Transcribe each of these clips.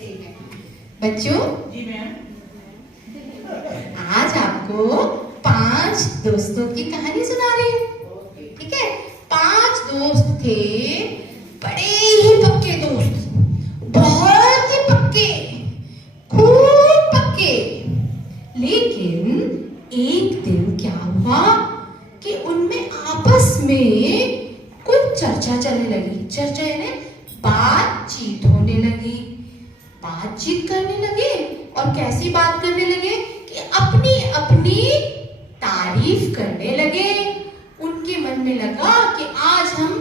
बच्चों जी मैम। आज आपको 5 दोस्तों की कहानी सुना रही हूँ। ठीक है, 5 दोस्त थे, बड़े ही पक्के दोस्त, बहुत ही पक्के, खूब पक्के। लेकिन एक दिन क्या हुआ कि उनमें आपस में कुछ चर्चा चलने लगी। चर्चा यानी बातचीत होने लगी, बातचीत करने लगे। और कैसी बात करने लगे कि अपनी अपनी तारीफ करने लगे। उनके मन में लगा कि आज हम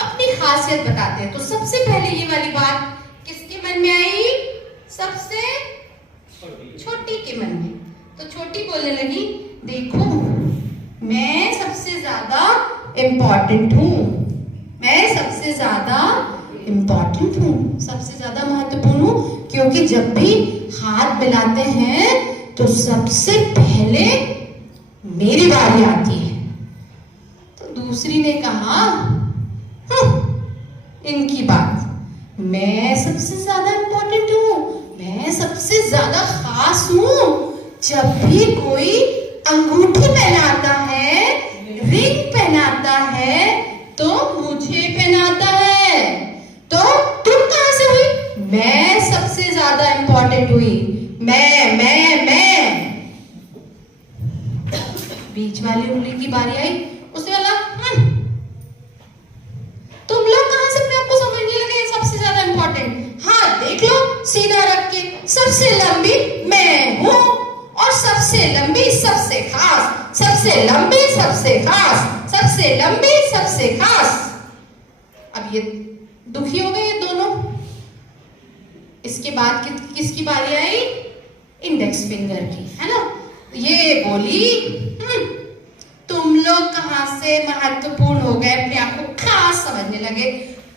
अपनी खासियत बताते हैं। तो सबसे पहले ये वाली बात किसके मन में आई? सबसे छोटी के मन में। तो छोटी बोलने लगी, देखो मैं सबसे ज्यादा इम्पोर्टेंट हूँ, मैं सबसे ज्यादा इम्पोर्टेंट हूँ, सबसे ज्यादा महत्वपूर्ण हूँ, क्योंकि जब भी हाथ मिलाते हैं तो सबसे पहले मेरी बारी आती है। तो दूसरी ने कहा, इनकी बात, मैं सबसे ज्यादा इम्पोर्टेंट हूँ, मैं सबसे ज्यादा खास हूँ। जब भी कोई अंगूठी पहनाता है, रिंग पहनाता है, तो मुझे पहनाता है। तो तुम कहां से हुई? मैं सबसे ज्यादा इंपॉर्टेंट हुई। मैं बीच वाली उंगली की बारी आई। उसने बोला, तुम लोग कहां से अपने आप को समझने लगे सबसे ज्यादा इंपॉर्टेंट? हाँ देख लो, सीधा रख के, सबसे लंबी मैं हूं, और सबसे लंबी सबसे खास, सबसे लंबी सबसे खास, सबसे लंबी सबसे खास। अब ये दुखी हो गए ये दोनों। इसके बाद किसकी बारी आई? इंडेक्स फिंगर की, है ना। ये बोली, तुम लोग कहां से महत्वपूर्ण हो गए, अपने आप को खास समझने लगे।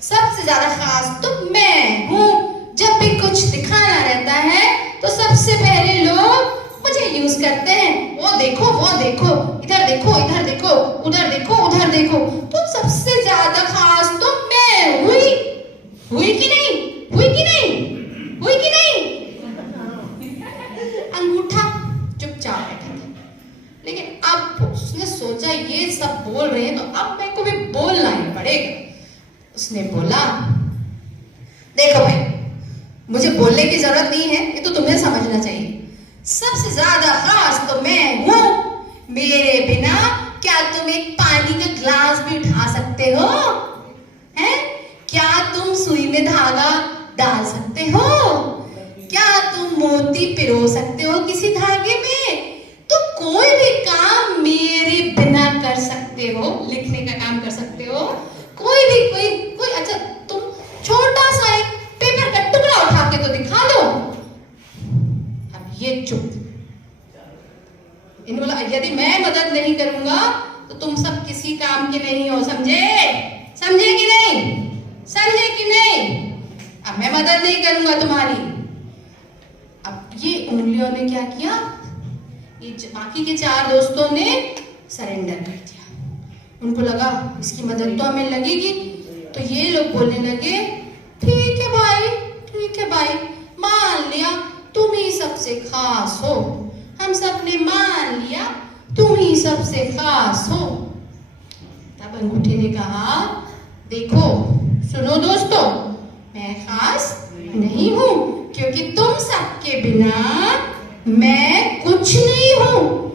सबसे ज्यादा खास तो मैं हूं। जब भी कुछ दिखाना रहता है तो सबसे पहले लोग मुझे यूज करते हैं। वो देखो, इधर देखो, इधर देखो, उधर देखो, उधर देखो। तो सबसे ज्यादा खास तो मैं हुई। हुई कि नहीं? हुई कि नहीं? हुई कि नहीं? अंगूठा चुपचाप बैठा था। लेकिन अब उसने सोचा ये सब बोल रहे हैं तो अब मेरे को भी बोलना ही पड़ेगा। उसने बोला, देखो भाई, मुझे बोलने की जरूरत नहीं है, ये तो तुम्हें समझना चाहिए। सबसे ज्यादा खास तो मैं हूं। मेरे बिना क्या तुम एक पानी का ग्लास भी उठा सकते हो? हैं? क्या तुम सुई में धागा डाल सकते हो? क्या तुम मोती पिरो सकते हो किसी धागे में? तो कोई भी काम मेरे बिना कर सकते हो। लिखने का काम कर सकते हो, कोई अच्छा, तुम छोटा सा एक पेपर का टुकड़ा उठा के तो दिखा दो। अब ये चुप। इन्होंने बोला, यदि मैं मदद नहीं करूंगा तो तुम सब किसी काम के नहीं हो, समझे? समझे कि नहीं? समझे कि नहीं? अब मैं मदद नहीं करूंगा तुम्हारी। अब ये उंगलियों ने क्या किया? ये बाकी के 4 दोस्तों ने सरेंडर कर दिया। उनको लगा इसकी मदद तो हमें लगेगी। तो ये लोग बोलने लगे, ठीक है भाई, ठीक है भाई, मान लिया तुम ही सबसे खास हो। हम सब ने मान लिया तुम ही सबसे खास हो। तब अंगूठे ने कहा, देखो सुनो दोस्तों, मैं खास नहीं हूं, क्योंकि तुम सबके बिना मैं कुछ नहीं हूं।